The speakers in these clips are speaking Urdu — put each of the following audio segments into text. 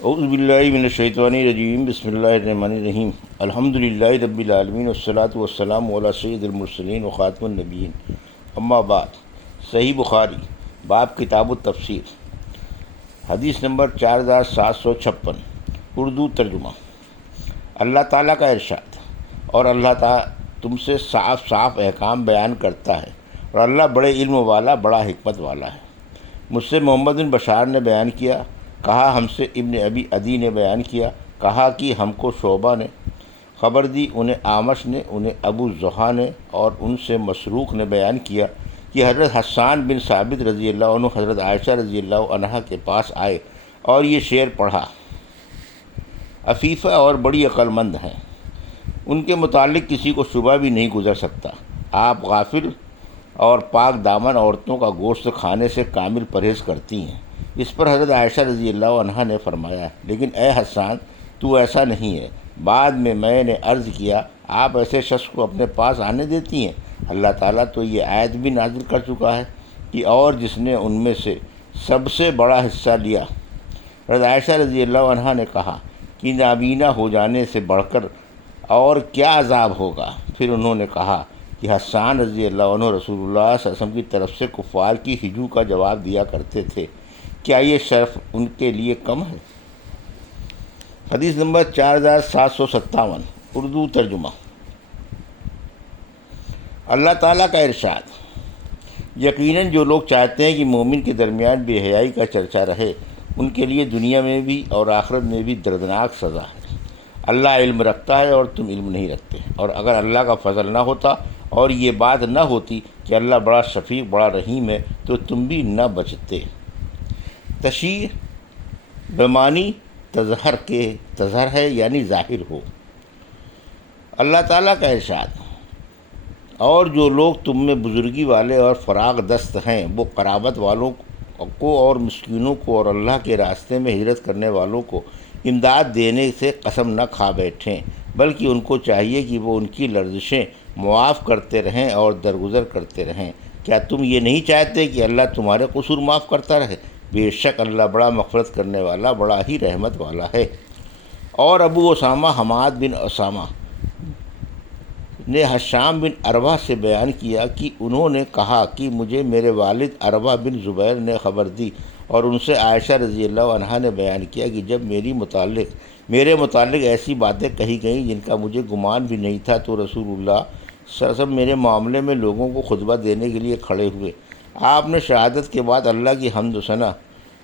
اعوذ باللہ من الشیطان الرجیم، بسم اللہ الرحمن الرحیم، الحمدللہ رب العالمین والصلاة والسلام علی سید المرسلین وخاتم النبیین، اما بعد۔ صحیح بخاری باب کتاب التفسیر، حدیث نمبر 4756، اردو ترجمہ۔ اللہ تعالیٰ کا ارشاد، اور اللہ تعالیٰ تم سے صاف صاف احکام بیان کرتا ہے، اور اللہ بڑے علم والا، بڑا حکمت والا ہے۔ مجھ سے محمد بن بشار نے بیان کیا، کہا ہم سے ابن ابی عدی نے بیان کیا، کہا کہ ہم کو شعبہ نے خبر دی، انہیں اعمش نے، انہیں ابو زحا نے، اور ان سے مسروق نے بیان کیا کہ حضرت حسان بن ثابت رضی اللہ عنہ حضرت عائشہ رضی اللہ عنہا کے پاس آئے اور یہ شعر پڑھا: عفیفہ اور بڑی عقل مند ہیں، ان کے متعلق کسی کو شبہ بھی نہیں گزر سکتا۔ آپ غافل اور پاک دامن عورتوں کا گوشت کھانے سے کامل پرہیز کرتی ہیں۔ اس پر حضرت عائشہ رضی اللہ عنہا نے فرمایا: لیکن اے حسان، تو ایسا نہیں ہے۔ بعد میں نے عرض کیا: آپ ایسے شخص کو اپنے پاس آنے دیتی ہیں؟ اللہ تعالیٰ تو یہ آیت بھی نازل کر چکا ہے کہ اور جس نے ان میں سے سب سے بڑا حصہ لیا۔ حضرت عائشہ رضی اللہ عنہا نے کہا کہ نابینا ہو جانے سے بڑھ کر اور کیا عذاب ہوگا؟ پھر انہوں نے کہا کہ حسان رضی اللہ عنہ رسول اللہ صلی اللہ علیہ وسلم کی طرف سے کفار کی ہجو کا جواب دیا کرتے تھے، کیا یہ شرف ان کے لیے کم ہے؟ حدیث نمبر 4757، اردو ترجمہ۔ اللہ تعالیٰ کا ارشاد، یقیناً جو لوگ چاہتے ہیں کہ مومن کے درمیان بے حیائی کا چرچا رہے، ان کے لیے دنیا میں بھی اور آخرت میں بھی دردناک سزا ہے۔ اللہ علم رکھتا ہے اور تم علم نہیں رکھتے، اور اگر اللہ کا فضل نہ ہوتا اور یہ بات نہ ہوتی کہ اللہ بڑا شفیق، بڑا رحیم ہے، تو تم بھی نہ بچتے۔ تشیع بمانی تظہر کے تظہر ہے، یعنی ظاہر ہو۔ اللہ تعالیٰ کا ارشاد، اور جو لوگ تم میں بزرگی والے اور فراغ دست ہیں، وہ قرابت والوں کو اور مسکینوں کو اور اللہ کے راستے میں ہجرت کرنے والوں کو امداد دینے سے قسم نہ کھا بیٹھیں، بلکہ ان کو چاہیے کہ وہ ان کی لرزشیں معاف کرتے رہیں اور درگزر کرتے رہیں۔ کیا تم یہ نہیں چاہتے کہ اللہ تمہارے قصور معاف کرتا رہے؟ بے شک اللہ بڑا مغفرت کرنے والا، بڑا ہی رحمت والا ہے۔ اور ابو اسامہ حماد بن اسامہ نے ہشام بن عروہ سے بیان کیا کہ انہوں نے کہا کہ مجھے میرے والد عروہ بن زبیر نے خبر دی، اور ان سے عائشہ رضی اللہ عنہا نے بیان کیا کہ جب میرے متعلق ایسی باتیں کہی گئیں جن کا مجھے گمان بھی نہیں تھا، تو رسول اللہ صلی اللہ علیہ وسلم میرے معاملے میں لوگوں کو خطبہ دینے کے لیے کھڑے ہوئے۔ آپ نے شہادت کے بعد اللہ کی حمد و ثنا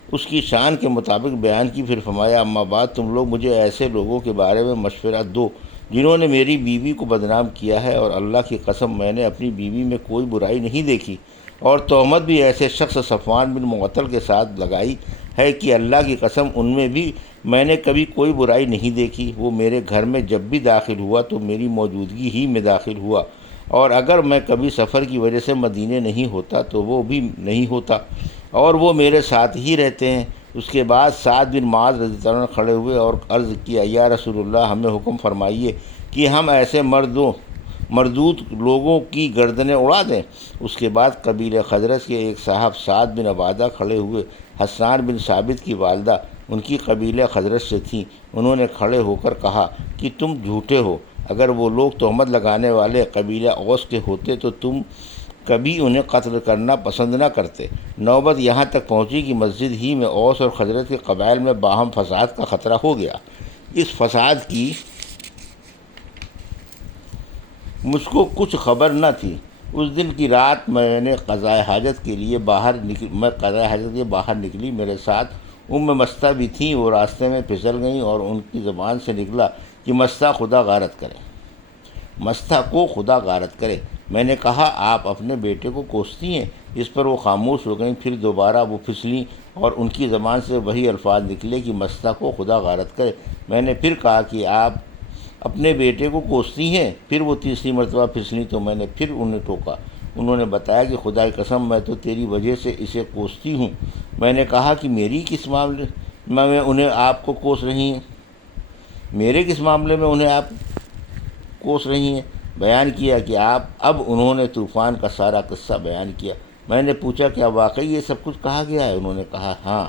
اس کی شان کے مطابق بیان کی، پھر فرمایا: اما بعد، تم لوگ مجھے ایسے لوگوں کے بارے میں مشورہ دو جنہوں نے میری بیوی کو بدنام کیا ہے، اور اللہ کی قسم میں نے اپنی بیوی میں کوئی برائی نہیں دیکھی، اور تہمت بھی ایسے شخص صفوان بن معطل کے ساتھ لگائی ہے کہ اللہ کی قسم ان میں بھی میں نے کبھی کوئی برائی نہیں دیکھی۔ وہ میرے گھر میں جب بھی داخل ہوا تو میری موجودگی ہی میں داخل ہوا، اور اگر میں کبھی سفر کی وجہ سے مدینے نہیں ہوتا تو وہ بھی نہیں ہوتا، اور وہ میرے ساتھ ہی رہتے ہیں۔ اس کے بعد سعد بن معاذ رضی اللہ عنہ کھڑے ہوئے اور عرض کیا: یا رسول اللہ، ہمیں حکم فرمائیے کہ ہم ایسے مردود لوگوں کی گردنیں اڑا دیں۔ اس کے بعد قبیلہ خزرج کے ایک صاحب سعد بن عبادہ کھڑے ہوئے۔ حسان بن ثابت کی والدہ ان کی قبیلہ خزرج سے تھیں۔ انہوں نے کھڑے ہو کر کہا کہ تم جھوٹے ہو، اگر وہ لوگ تہمت لگانے والے قبیلہ اوس کے ہوتے تو تم کبھی انہیں قتل کرنا پسند نہ کرتے۔ نوبت یہاں تک پہنچی کہ مسجد ہی میں اوس اور خزرج کے قبائل میں باہم فساد کا خطرہ ہو گیا۔ اس فساد کی مجھ کو کچھ خبر نہ تھی۔ اس دن کی رات میں قضاء حاجت کے لیے باہر نکلی، میرے ساتھ مستہ بھی تھیں۔ وہ راستے میں پھسل گئیں اور ان کی زبان سے نکلا کہ مستہ کو خدا غارت کرے۔ میں نے کہا: آپ اپنے بیٹے کو کوستی ہیں؟ اس پر وہ خاموش ہو گئیں۔ پھر دوبارہ وہ پھسلیں اور ان کی زبان سے وہی الفاظ نکلے کہ مستہ کو خدا غارت کرے۔ میں نے پھر کہا کہ آپ اپنے بیٹے کو کوستی ہیں؟ پھر وہ تیسری مرتبہ پھسلیں تو میں نے پھر انہیں ٹوکا۔ انہوں نے بتایا کہ خدا کی قسم، میں تو تیری وجہ سے اسے کوستی ہوں۔ میں نے کہا کہ میری کس معاملے میں انہیں آپ کو کوس رہی ہیں؟ میرے کس معاملے میں انہیں آپ کوس رہی ہیں؟ بیان کیا کہ آپ اب انہوں نے طوفان کا سارا قصہ بیان کیا۔ میں نے پوچھا: کیا واقعی یہ سب کچھ کہا گیا ہے؟ انہوں نے کہا: ہاں،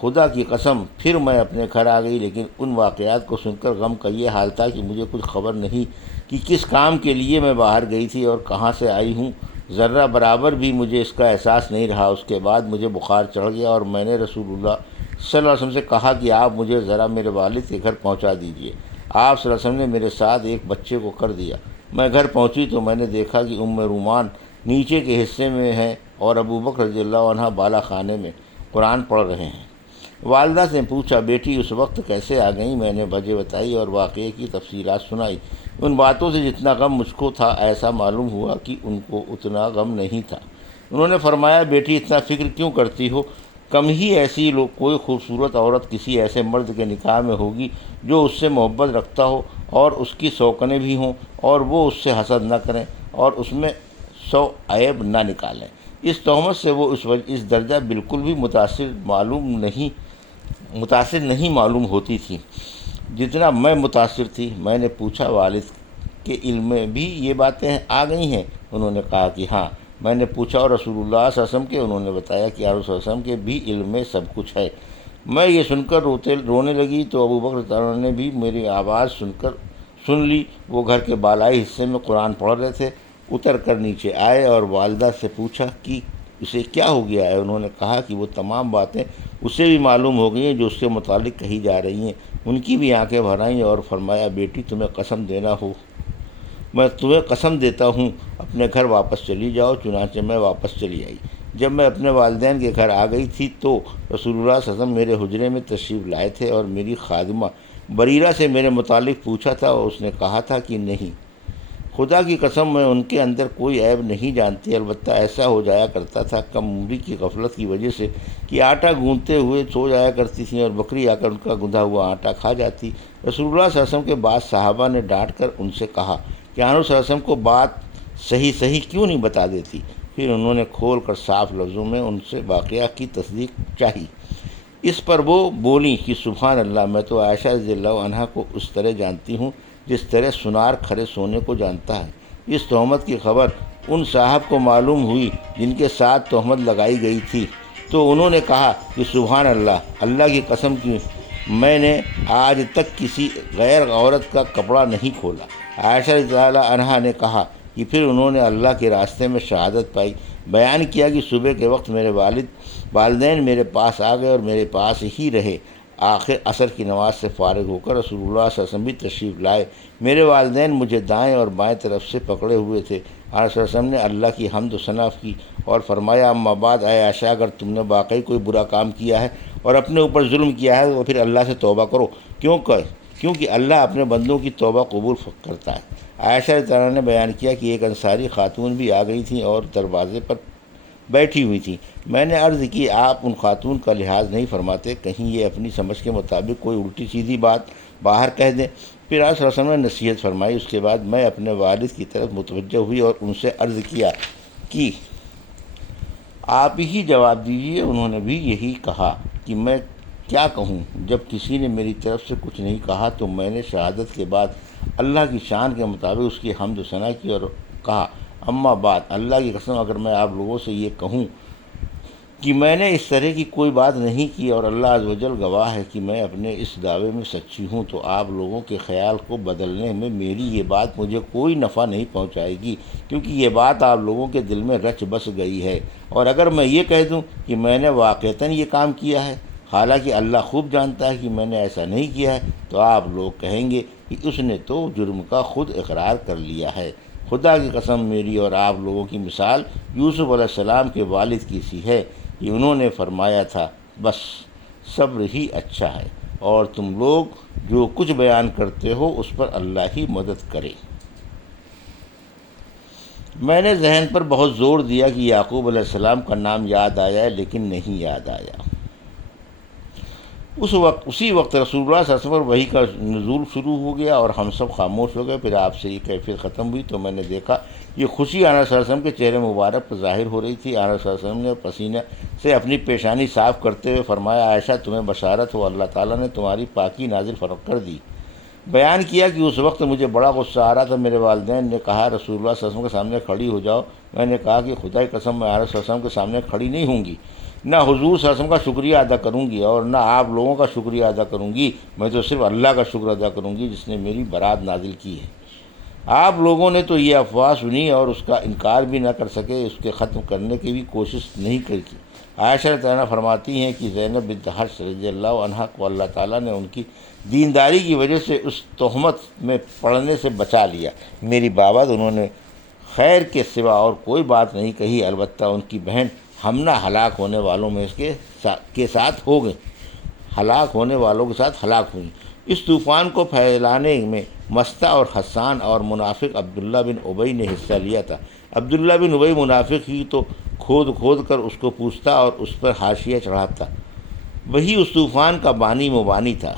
خدا کی قسم پھر میں اپنے گھر آ گئی، لیکن ان واقعات کو سن کر غم کا یہ حال تھا کہ مجھے کچھ خبر نہیں کہ کس کام کے لیے میں باہر گئی تھی اور کہاں سے آئی ہوں۔ ذرہ برابر بھی مجھے اس کا احساس نہیں رہا۔ اس کے بعد مجھے بخار چڑھ گیا اور میں نے رسول اللہ صلی اللہ علیہ وسلم سے کہا کہ آپ مجھے ذرا میرے والد کے گھر پہنچا دیجئے۔ آپ صلی اللہ علیہ وسلم نے میرے ساتھ ایک بچے کو کر دیا۔ میں گھر پہنچی تو میں نے دیکھا کہ رومان نیچے کے حصے میں ہیں اور ابو بکر رضی اللہ عنہ بالا خانے میں قرآن پڑھ رہے ہیں۔ والدہ سے پوچھا، بیٹی اس وقت کیسے آ گئیں؟ میں نے وجہ بتائی اور واقعے کی تفصیلات سنائی۔ ان باتوں سے جتنا غم مجھ کو تھا، ایسا معلوم ہوا کہ ان کو اتنا غم نہیں تھا۔ انہوں نے فرمایا، بیٹی اتنا فکر کیوں کرتی ہو؟ کم ہی ایسی کوئی خوبصورت عورت کسی ایسے مرد کے نکاح میں ہوگی جو اس سے محبت رکھتا ہو اور اس کی سوکنیں بھی ہوں اور وہ اس سے حسد نہ کریں اور اس میں 100 عیب نہ نکالیں۔ اس تہمت سے وہ اس درجہ بالکل بھی متاثر نہیں معلوم ہوتی تھی جتنا میں متاثر تھی۔ میں نے پوچھا، والد کے علم میں بھی یہ باتیں آ گئی ہیں؟ انہوں نے کہا کہ ہاں۔ میں نے پوچھا، اور رسول اللہ صلی اللہ علیہ وسلم کے؟ انہوں نے بتایا کہ رسول اللہ صلی اللہ علیہ وسلم کے بھی علم میں سب کچھ ہے۔ میں یہ سن کر رونے لگی تو ابو بکر رضی اللہ عنہ نے بھی میری آواز سن لی۔ وہ گھر کے بالائی حصے میں قرآن پڑھ رہے تھے۔ اتر کر نیچے آئے اور والدہ سے پوچھا کہ اسے کیا ہو گیا ہے؟ انہوں نے کہا کہ وہ تمام باتیں اسے بھی معلوم ہو گئی ہیں جو اس کے متعلق کہی جا رہی ہیں۔ ان کی بھی آنکھیں بھر آئیں اور فرمایا، بیٹی میں تمہیں قسم دیتا ہوں، اپنے گھر واپس چلی جاؤ۔ چنانچہ میں واپس چلی آئی۔ جب میں اپنے والدین کے گھر آ گئی تھی تو رسول اللہ صلی اللہ علیہ وسلم میرے حجرے میں تشریف لائے تھے اور میری خادمہ بریرہ سے میرے متعلق پوچھا تھا اور اس نے کہا تھا کہ نہیں، خدا کی قسم میں ان کے اندر کوئی عیب نہیں جانتی، البتہ ایسا ہو جایا کرتا تھا کم عمری کی غفلت کی وجہ سے کہ آٹا گوندتے ہوئے سو جایا کرتی تھیں اور بکری آ کر ان کا گندھا ہوا آٹا کھا جاتی۔ رسول اللہ صلی اللہ علیہ وسلم کے بعد صحابہ نے ڈانٹ کر ان سے کہا کہ آنور صلی اللہ علیہ وسلم کو بات صحیح کیوں نہیں بتا دیتی؟ پھر انہوں نے کھول کر صاف لفظوں میں ان سے واقعہ کی تصدیق چاہی۔ اس پر وہ بولیں کہ سبحان اللہ، میں تو عائشہ رضی اللہ عنہا کو اس طرح جانتی ہوں جس طرح سنار کھرے سونے کو جانتا ہے۔ اس تہمت کی خبر ان صاحب کو معلوم ہوئی جن کے ساتھ تہمت لگائی گئی تھی تو انہوں نے کہا کہ سبحان اللہ، اللہ کی قسم کی میں نے آج تک کسی غیر عورت کا کپڑا نہیں کھولا۔ عائشہ رضی اللہ عنہا نے کہا کہ پھر انہوں نے اللہ کے راستے میں شہادت پائی۔ بیان کیا کہ صبح کے وقت میرے والدین میرے پاس آ گئے اور میرے پاس ہی رہے۔ آخر عصر کی نماز سے فارغ ہو کر رسول اللہ صلی اللہ علیہ وسلم بھی تشریف لائے۔ میرے والدین مجھے دائیں اور بائیں طرف سے پکڑے ہوئے تھے۔ آپ صلی اللہ علیہ وسلم نے اللہ کی حمد و ثنا کی اور فرمایا، اما بعد، اے عائشہ، اگر تم نے واقعی کوئی برا کام کیا ہے اور اپنے اوپر ظلم کیا ہے تو پھر اللہ سے توبہ کرو، کیونکہ اللہ اپنے بندوں کی توبہ قبول کرتا ہے۔ عائشہ رضی اللہ عنہا نے بیان کیا کہ ایک انصاری خاتون بھی آ گئی تھیں اور دروازے پر بیٹھی ہوئی تھیں۔ میں نے عرض کی، آپ ان خاتون کا لحاظ نہیں فرماتے؟ کہیں یہ اپنی سمجھ کے مطابق کوئی الٹی سیدھی بات باہر کہہ دیں۔ پھر آپ صلی اللہ علیہ وسلم نے نصیحت فرمائی۔ اس کے بعد میں اپنے والد کی طرف متوجہ ہوئی اور ان سے عرض کیا کہ آپ ہی جواب دیجیے۔ انہوں نے بھی یہی کہا کہ میں کیا کہوں؟ جب کسی نے میری طرف سے کچھ نہیں کہا تو میں نے شہادت کے بعد اللہ کی شان کے مطابق اس کی حمد و ثنا کی اور کہا، اما بعد، اللہ کی قسم اگر میں آپ لوگوں سے یہ کہوں کہ میں نے اس طرح کی کوئی بات نہیں کی اور اللہ عز و جل گواہ ہے کہ میں اپنے اس دعوے میں سچی ہوں، تو آپ لوگوں کے خیال کو بدلنے میں میری یہ بات مجھے کوئی نفع نہیں پہنچائے گی، کیونکہ یہ بات آپ لوگوں کے دل میں رچ بس گئی ہے۔ اور اگر میں یہ کہہ دوں کہ میں نے واقعتاً یہ کام کیا ہے، حالانکہ اللہ خوب جانتا ہے کہ میں نے ایسا نہیں کیا ہے، تو آپ لوگ کہیں گے کہ اس نے تو جرم کا خود اقرار کر لیا ہے۔ خدا کی قسم، میری اور آپ لوگوں کی مثال یوسف علیہ السلام کے والد کی سی ہے کہ انہوں نے فرمایا تھا، بس صبر ہی اچھا ہے، اور تم لوگ جو کچھ بیان کرتے ہو اس پر اللہ ہی مدد کرے۔ میں نے ذہن پر بہت زور دیا کہ یعقوب علیہ السلام کا نام یاد آیا ہے، لیکن نہیں یاد آیا۔ اسی وقت رسول اللہ صلی اللہ علیہ وسلم پر وحی کا نزول شروع ہو گیا اور ہم سب خاموش ہو گئے۔ پھر آپ سے یہ کیفیت ختم ہوئی تو میں نے دیکھا یہ خوشی آنور صلی اللہ علیہ وسلم کے چہرے مبارک پر ظاہر ہو رہی تھی۔ آنور صلی اللہ علیہ وسلم نے پسینے سے اپنی پیشانی صاف کرتے ہوئے فرمایا، عائشہ تمہیں بشارت ہو، اللہ تعالیٰ نے تمہاری پاکی نازل کر دی۔ بیان کیا کہ اس وقت مجھے بڑا غصہ آ رہا تھا۔ میرے والدین نے کہا، رسول اللہ صلی اللہ علیہ وسلم کے سامنے کھڑی ہو جاؤ۔ میں نے کہا کہ خدا کی قسم میں آنور صلی اللہ علیہ وسلم کے سامنے کھڑی نہیں ہوں گی۔ نہ حضور صلی اللہ علیہ وسلم کا شکریہ ادا کروں گی اور نہ آپ لوگوں کا شکریہ ادا کروں گی، میں تو صرف اللہ کا شکر ادا کروں گی جس نے میری برات نازل کی ہے۔ آپ لوگوں نے تو یہ افواہ سنی اور اس کا انکار بھی نہ کر سکے، اس کے ختم کرنے کی بھی کوشش نہیں کی۔ عائشہ رضی اللہ عنہا فرماتی ہیں کہ زینب بنت جحش رضی اللہ عنہا کو اللہ تعالیٰ نے ان کی دینداری کی وجہ سے اس تہمت میں پڑنے سے بچا لیا۔ میری بابت انہوں نے خیر کے سوا اور کوئی بات نہیں کہی، البتہ ان کی بہن حمنہ ہلاک ہونے والوں میں کے ساتھ ہو گئی، ہلاک ہونے والوں کے ساتھ ہلاک ہوئیں۔ اس طوفان کو پھیلانے میں مستہ اور حسان اور منافق عبداللہ بن ابی نے حصہ لیا تھا۔ عبداللہ بن ابی منافق ہی تو کھود کر اس کو پوچھتا اور اس پر حاشیہ چڑھاتا، وہی اس طوفان کا بانی مبانی تھا۔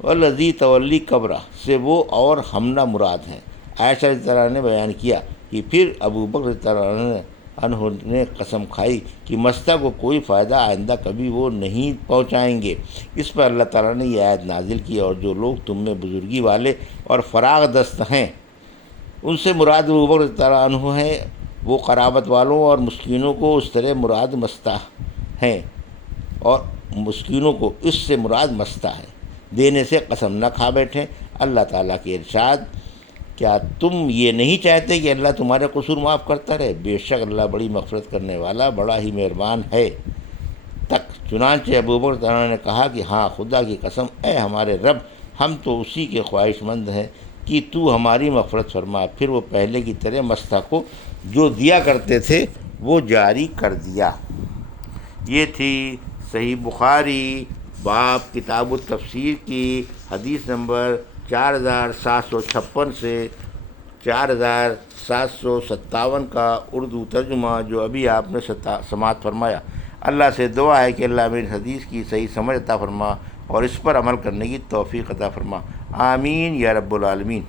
والذی تولی کبرہ سے وہ اور حمنہ مراد ہیں۔ عائشہ رضی اللہ عنہ نے بیان کیا کہ پھر ابو بکر رضی اللہ عنہ نے قسم کھائی کہ مستہ کو کوئی فائدہ آئندہ کبھی وہ نہیں پہنچائیں گے۔ اس پر اللہ تعالیٰ نے یہ آیت نازل کی، اور جو لوگ تم میں بزرگی والے اور فراغ دست ہیں ان سے مراد ابو بکر رضی اللہ عنہ ہیں، وہ قرابت والوں اور مسکینوں کو اس طرح مراد مستہ ہیں، اور مسکینوں کو اس سے مراد مستہ ہے، دینے سے قسم نہ کھا بیٹھیں۔ اللہ تعالیٰ کے ارشاد، کیا تم یہ نہیں چاہتے کہ اللہ تمہارے قصور معاف کرتا رہے؟ بے شک اللہ بڑی مغفرت کرنے والا، بڑا ہی مہربان ہے۔ تک چنانچہ ابو بکر رضی اللہ عنہ نے کہا کہ ہاں، خدا کی قسم اے ہمارے رب، ہم تو اسی کے خواہش مند ہیں کہ تو ہماری مغفرت فرما۔ پھر وہ پہلے کی طرح مستہ کو جو دیا کرتے تھے وہ جاری کر دیا۔ یہ تھی صحیح بخاری باب کتاب التفسیر کی حدیث نمبر 4756 سے 4757 کا اردو ترجمہ جو ابھی آپ نے سماعت فرمایا۔ اللہ سے دعا ہے کہ اللہ میری حدیث کی صحیح سمجھ عطا فرما اور اس پر عمل کرنے کی توفیق عطا فرما، آمین یا رب العالمین۔